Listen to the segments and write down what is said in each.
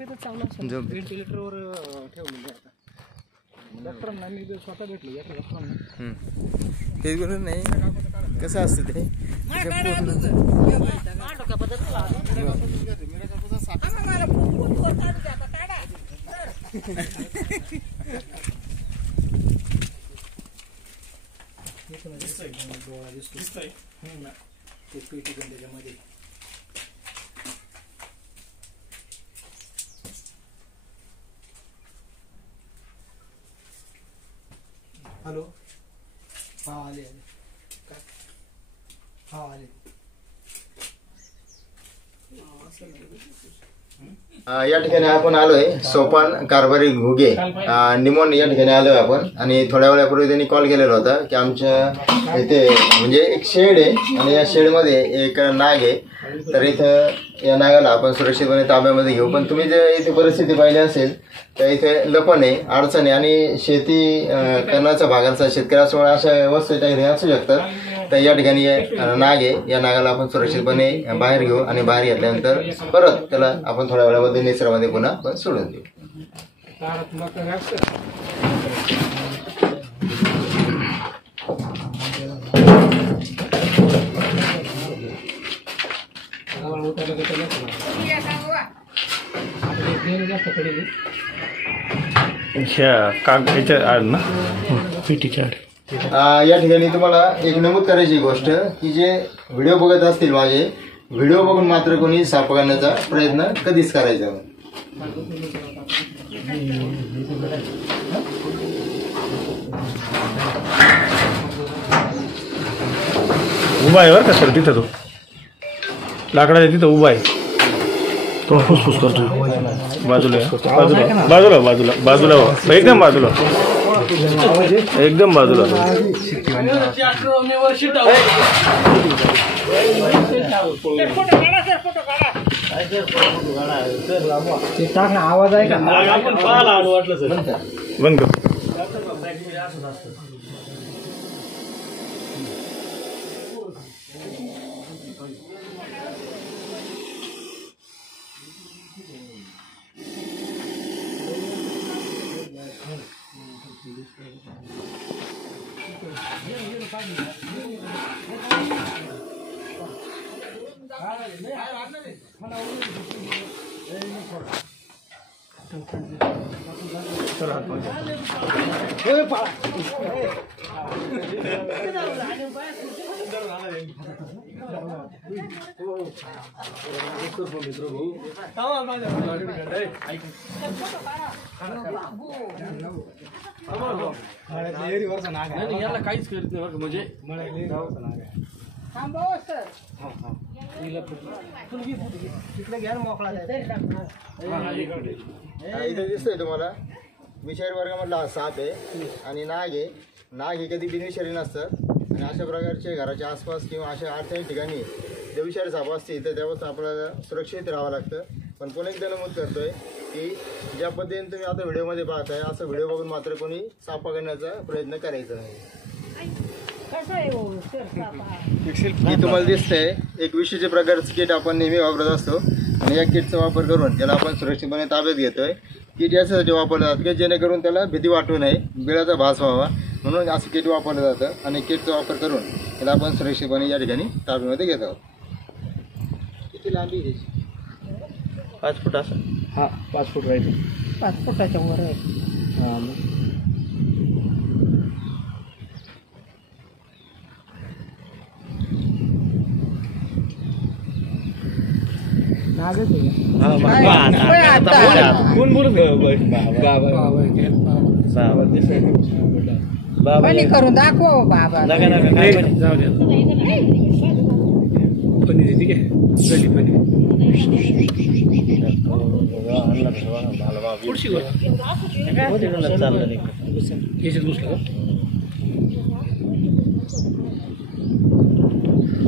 झोपेतच चांगलं असतं. व्हेंटिलेटरवर ठेवलेलं आहे आता. डॉक्टरांना मी स्वतः भेटलो या डॉक्टरांना. ते करून नाही कसं असतं ते डोळा दिसतोय ते पेटी पण त्याच्यामध्ये. हॅलो हा आले आले हा आले. या ठिकाणी आपण आलोय सोपान कारभारी घुगे निमोन या ठिकाणी आलोय आपण. आणि थोड्या वेळापूर्वी त्यांनी कॉल केलेला होता की आमच्या इथे म्हणजे एक शेड आहे आणि या शेडमध्ये एक नाग आहे, तर इथं या नागाला आपण सुरक्षितपणे ताब्यामध्ये घेऊ. पण तुम्ही जर इथे परिस्थिती पाहिली असेल तर इथे लपण आहे, अडचण आहे आणि शेती करण्याचा भागांचा शेतकऱ्यासमोर अशा वस्तू घरी असू शकतात. तर या ठिकाणी नाग आहे, या नागाला आपण सुरक्षितपणे बाहेर घेऊ आणि बाहेर घेतल्यानंतर परत त्याला आपण थोड्या वेळामध्ये निसर्गामध्ये पुन्हा आपण सोडून देऊ. या ठिकाणी तुम्हाला एक नमूद करायची गोष्ट की जे व्हिडिओ बघत असतील माझे, व्हिडिओ बघून मात्र कोणी साफ करण्याचा प्रयत्न कधीच करायचा. उभा आहे बरं का सर, तिथं तो लाकडा तिथं उभा आहे, तो फुसफुस करतो. बाजूला बाजूला बाजूला बाजूला बाजूला एकदम बाजूला एकदम बाजूला. आवाज आहे का बंद. याला काहीच करत नाही म्हणजे इथे दिसतोय तुम्हाला विषारी वर्गामधला हा साप आहे आणि नाग आहे. नाग हे कधी बिनविषारी नसतात आणि अशा प्रकारचे घराच्या आसपास किंवा अशा अडचणी ठिकाणी जे विषारी साप असते तर त्यापासून आपल्याला सुरक्षित राहावं लागतं. पण पुन्हा एकदा नमूद करतोय की ज्या पद्धतीने तुम्ही आता व्हिडिओमध्ये पाहताय असं व्हिडिओ बघून मात्र कोणी साफ पकडण्याचा प्रयत्न करायचा नाही. ही तुम्हाला दिसतंय एक विशिष्ट प्रकारचं किट आपण नेहमी वापरत असतो आणि या किटचा वापर करून त्याला आपण सुरक्षितपणे ताब्यात घेतोय. किट याच्यासाठी वापरलं जातं की जेणेकरून त्याला भीती वाटू नये, बिळाचा भास व्हावा म्हणून असं किट वापरलं जातं आणि किटचा वापर करून त्याला आपण सुरक्षितपणे या ठिकाणी ताब्यामध्ये घेत आहोत. किती लांबी घ्यायची? 5 फूट असं. हा 5 फूट राहील. 5 फुटाच्या वर आहे. हा पाणी करून दाखव बाबा.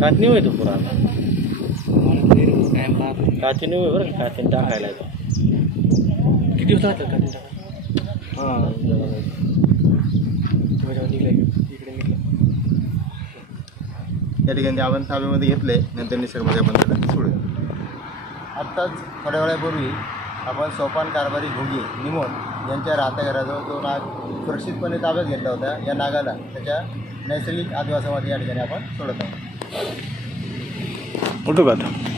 कातनी होय तो पुरा कातनी होय बरं कातनी टाकायला येतो. किती दिवस राहतात कातनी टाकायला? या ठिकाणी आपण ताब्यामध्ये घेतले, नंतर निसर्गामध्ये आपण त्याला सोडू. आत्ताच थोड्या वेळापूर्वी आपण सोपान कारभारी घुगे निमोन यांच्या राहत्या घराजवळ तो नाग सुरक्षितपणे ताब्यात घेतला होता. या नागाला त्याच्या नैसर्गिक आदिवासामध्ये या ठिकाणी आपण सोडत आहोत. उठू का आता?